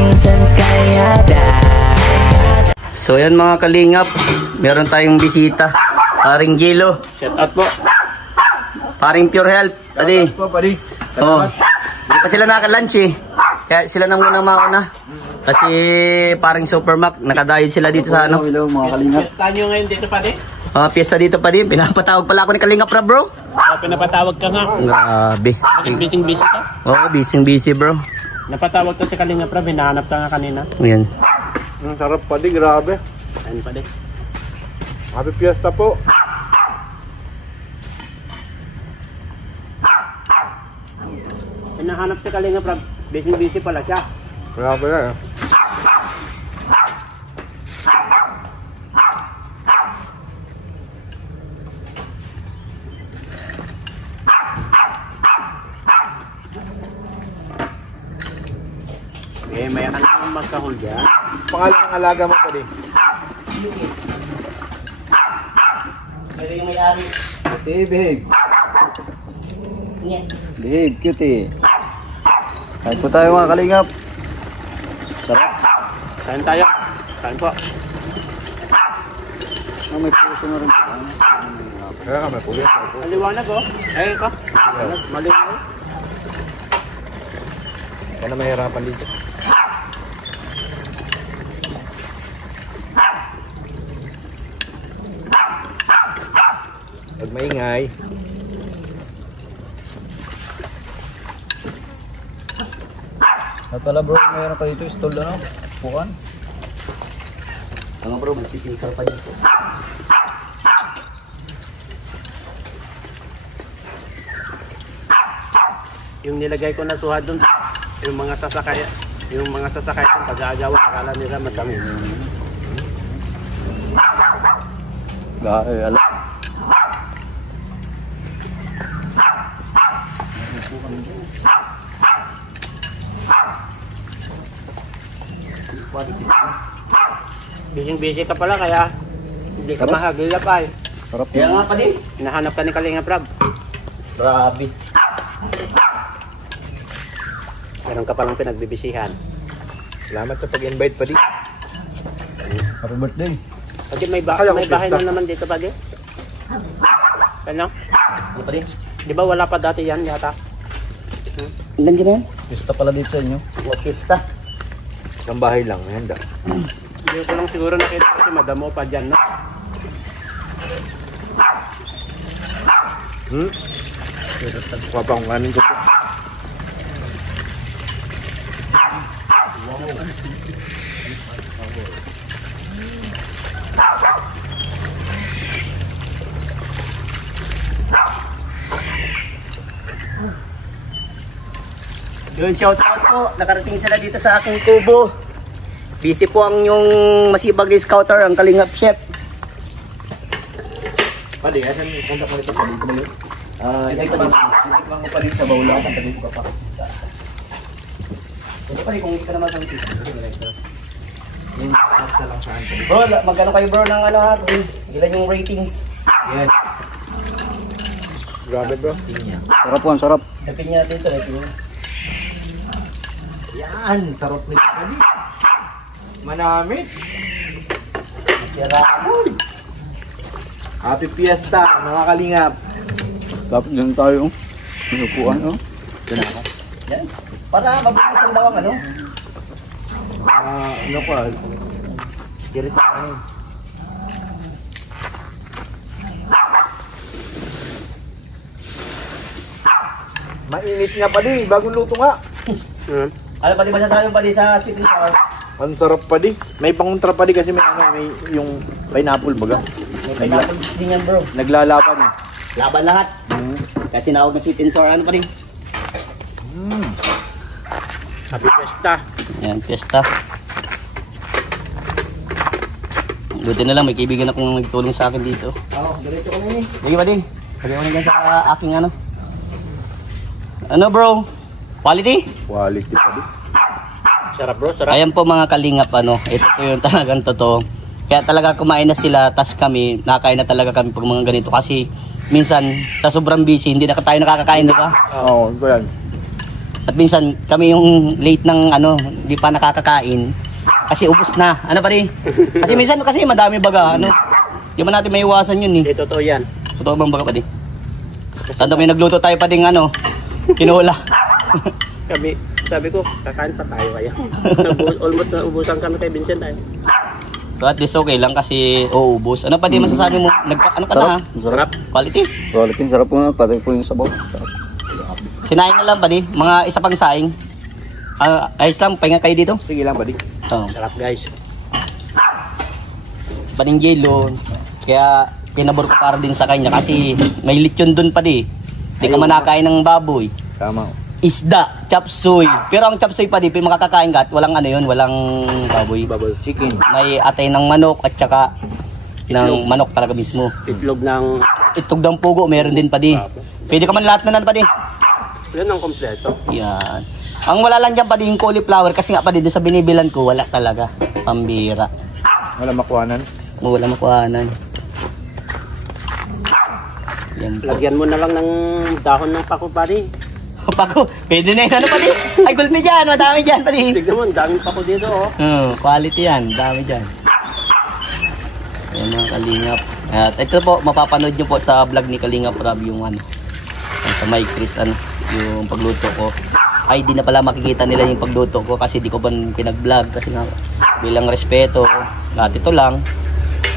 minsan kaya So yan mga kalingap, meron tayong bisita. Paring Gilo. Shout out po. Paring Pure Health. Adi. Shout out po, pari. Oh. Hindi pa sila naka-lunch eh. Kaya sila na muna mauna. Kasi paring Supermac, nakadayod sila dito sa ano. Hello mga kalingap. Fiesta nyo ngayon dito pa din? Fiesta dito pa din. Pinapatawag pala ako ni Kalingap Rab, bro. Pinapatawag ka nga. Grabe. Busy ka? Oo, busy bro. Napatawag ka si Kalinga Prab, hinahanap ka nga kanina. Ayan. Ang sarap pa di, grabe. Ayun pa din. Happy Fiesta po. Hinahanap si Kalinga Prab, busy pala siya. Grabe na eh. Eh, may anak magkahol dyan. Pangalan ng alaga mo pa di. Pero yung may-ari. Cutie, big. Big, cutie. Kain po tayo mga kalingap. Sarap. Kain tayo. Kain po. May puso na rin. Kaya may puso. Maliwanag oh. Ayun ka. Maliwanag. Kaya na mahirapan dito. Pag maingay. At pala bro, mayroon pa dito stall ano? Pukan. Ano bro, may sitting sir pa dito. Yung nilagay ko na tuhad doon, yung mga sasakay doon, pag-aagawan, akala nila madami. Gaya, alam. Busy ka pala kaya hindi ka mahagilap ay. Sarap Kaya nga pa din. Hinahanap ka ni Kalinga Prab. Grabe. Meron ka palang pinagbibisihan. Salamat sa pag-invite pa di. Happy birthday. Kasi may bahay na naman dito pa di. Ano? Ano pa din? Di ba wala pa dati yan yata? Ilan dyan yan? Pista pala dito sa inyo. Pista. Isang bahay lang, handa. Hindi ko lang siguro nakita kasi madamo pa dyan na. Papanganin ko po. Yun, shout out po. Nakarating sila dito sa aking kubo. Busy po ang yung masibag na scouter, ang Kalingap Chef. Padi, asan punta ko nito padi? Ito pa rin sa bawla. Asan pa dito ka pa? Ito pa rin kung hindi ka naman sa mga bro, magkano kayo bro ng ano ha? Ilan yung ratings? Yes. Grabe bro. Sarap po, sarap. Sapin niya dito. Yan, sarap nito padi. Manamit. Siramon. Happy Fiesta, mga kalingap. Dapat dyan tayo. Pinupuan, no? Yan. Para mabilis ang bawang ano? Ano pa? Dirit na kami. Mainit nga pa di, bagong luto nga. Ano pa di masasabi pa di sa sitting sour? Ang sarap pa di. May pangontra pa di kasi may yung pineapple baga. May pineapple din yan bro. Naglalaban eh. Laban lahat. Kaya tinawag na sweet and sour. Ano pa rin? Happy Fiesta. Yan, fiesta. Buti na lang, may kaibigan akong nagtulong sa akin dito. Oo, diretso ko na yun eh. Sige ba din? Lagay ko na dyan sa aking ano. Ano bro? Quality? Quality pa di. Sarap bro, sarap. Ayan po mga kalingap ano. Ito po yung talagang totoo. Kaya talaga kumain na sila, tas kami, nakain na talaga kami pag mga ganito. Kasi minsan, sa sobrang busy, hindi na tayo nakakakain, di ba? Oo, ito yan. At minsan kami yung late ng ano, di pa nakakakain. Kasi ubos na. Ano pa rin? Kasi minsan kasi madami baga. Ano? Di man natin maiwasan yun eh. Totoo yan. Totoo bang baga pa rin? Tanda may nagluto tayo pa ding ano, kinula. Kami, sabi ko, kakain pa tayo kaya. Almost na ubusan kami kay Vincent ay. So at least okay lang kasi uubos. Ano pa din masasabi mo? Ano ka na? Sarap. Quality? Quality, sarap po nga. Pati po yung sabaw. Sarap. Sinaing na lang pa di? Mga isa pang saing. Ayos lang, pahinga kayo dito. Sige lang, buddy. Oh. Sarap guys. Paning yelo. Kaya pinabor ko para din sa kanya kasi may lechon dun pa di. Di ka manakain ng baboy. Tama. Isda, chapsuy. Pero ang chapsuy pa di, makakakain ka at walang ano yun, walang baboy. Bubble. Chicken. May atay ng manok at saka ng manok talaga mismo. Itlog ng... Itog ng pugo, meron din pa di. Pwede ka man lahat na pa di. Yan ang kompleto. Yan. Ang wala lang dyan pa di yung cauliflower kasi nga pa di sa binibilan ko, wala talaga. Pambira. Wala makuhanan. Wala makuhanan. Yan po. Lagyan mo na lang ng dahon ng pako pari. Pako, pwede na yun. Ano pa di? Ay, gulmi dyan. Madami dyan pa di. Tignan mo, ang daming pako dito oh. Quality yan. Dami dyan. Yan mga Kalingap. At ito po, mapapanood nyo po sa vlog ni Kalingap Rob yung ano. Sa My Chris, ano, yung pagluto ko. Ay, di na pala makikita nila yung pagluto ko kasi di ko ba pinag-vlog kasi nga bilang respeto. At ito lang,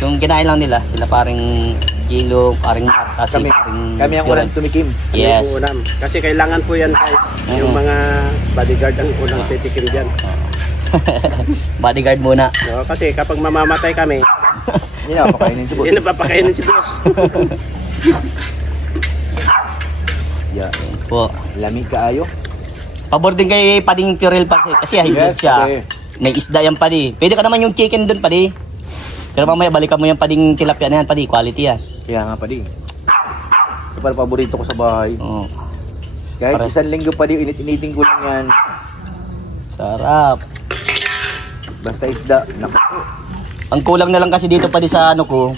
yung kinain lang nila, sila paring kilo, paring mata, Kami ang unang tumikim. Yes. Yung unang. Kasi kailangan po yan guys. Yung mga bodyguard ang unang titikim dyan. Bodyguard muna. No, kasi kapag mamamatay kami, Hindi na, pakainin si boss. yun na papakainin si boss. Yeah. Po. Lami kaayo. Pabor din kay Pading Purel pa kasi high blood siya. okay. May isda yan padi. Pwede ka naman yung chicken dun padi. Pero mamaya balikan mo yung Pading tilapia na yan padi. Quality yan. Kaya nga, buddy. Ito pala paborito ko sa bahay. Oh, Kahit Pare. isang linggo pa di, init-initin ko lang yan. sarap. Basta isda. Naku. Ang kulang na lang kasi dito padi sa ano ko,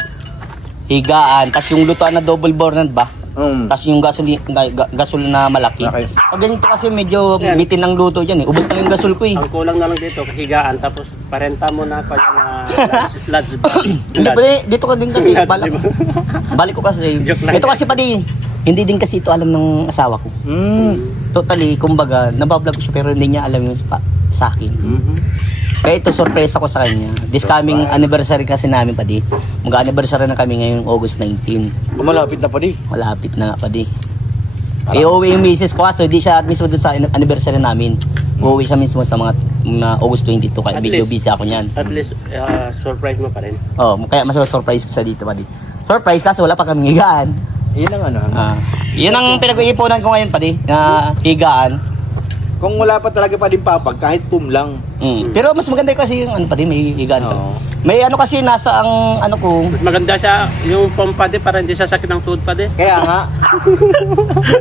higaan. Tapos yung lutuan na double burner ba? Tapos yung gasol na malaki. Okay. Pag ganito kasi medyo bitin ng luto dyan eh. Ubus na yung gasol ko eh. Ang kulang na lang dito, higaan, tapos parenta mo na pa yan na lads. Hindi pwede, dito ka din kasi. Balik ko kasi. Joke lang. Ito kasi padi, hindi din kasi ito alam ng asawa ko. Totally, kumbaga, nabablog ko siya pero hindi niya alam yung sa akin. Kaya ito, surprise ako sa kanya. This coming anniversary kasi namin padi. Mag-anniversary na kami ngayong August 19. Malapit na pa di. Malapit na nga padi. Uuwi yung misis ko so di siya mismo dun sa anniversary namin. Uuwi siya mismo sa mga August 22 kaya At medyo least. busy ako niyan. At least, surprise mo pa rin. Oh, kaya surprise ko sa dito padi. Surprise kasi wala pa kaming higaan. Yun ang ano. Yun ang pinag-iipunan ko ngayon padi, na higaan. Kung wala pa talaga pa din papag, kahit pum lang. Pero mas maganda kasi yung ano padi, may higaan pa. Oo. May ano kasi nasa ang ano ko. Mas maganda siya, yung pompa din, para hindi sasakit ng tuhod pa din. Kaya nga.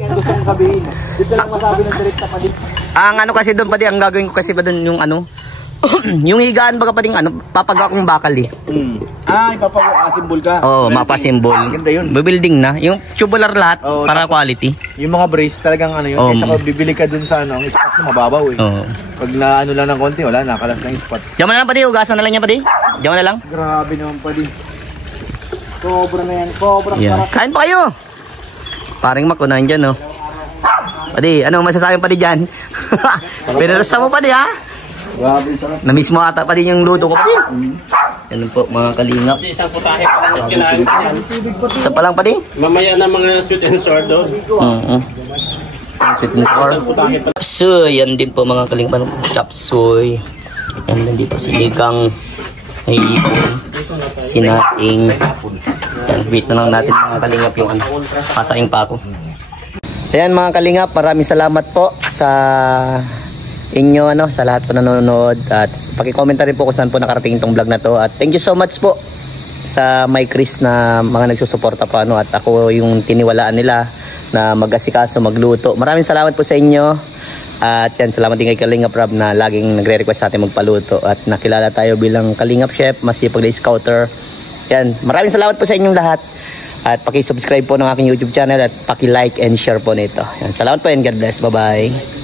Yan gusto kong sabihin. Dito lang masabi ng direkta pa din. Ang ano kasi doon padi, ang gagawin ko kasi ba doon yung ano, yung higaan baga pading ano, papagawa kong bakal eh. Ipapasimbol ka. Oo, mapasimbol. Ganda yun. Building na. Yung tubular lahat Oo, para quality. Yung mga brace talagang ano yun. Kaya saka bibili ka dun sa ano, ang spot na mababaw eh. Oo. Pag na ano lang ng konti, wala, nakalas na yung spot. Diyan mo na lang padi, ugasan na lang yan padi. Diyan mo na lang. Grabe naman pa din. Sobra na yan. Sobrang sarap. Kain pa kayo. Paring makunahan dyan, no? Padi, ano masasabi padi dyan? Pinarasa mo padi, ha? Grabe sarap. Na-miss mo ata padi yung luto ko padi. Yan po, mga kalingap. Isang putahe pa lang ang kinain ko yan. Isa pa lang padi. Mamaya na mga sweet and sour doon. Sweet and sour. Chapsuy, yan din po mga kalingap. Chapsuy. Yan din dito sinigang. May ipon. Sinaing. Yan, wait na lang natin mga kalingap yung ano. Pasaing pa ako. Ayan mga kalingap, maraming salamat po sa inyo ano, sa lahat po nanonood at paki-comment na rin po kung saan po nakarating itong vlog na to at thank you so much po sa My Chris na mga nagsusuporta pa ano, at ako yung tiniwalaan nila na mag-asikaso, magluto. Maraming salamat po sa inyo at yan, salamat din kay Kalingap Rob na laging nagre-request sa atin magpaluto at nakilala tayo bilang Kalingap Chef, masipag na scouter. Yan, maraming salamat po sa inyong lahat at paki-subscribe po ng aking YouTube channel at paki-like and share po nito. Yan, salamat po and God bless. Bye-bye.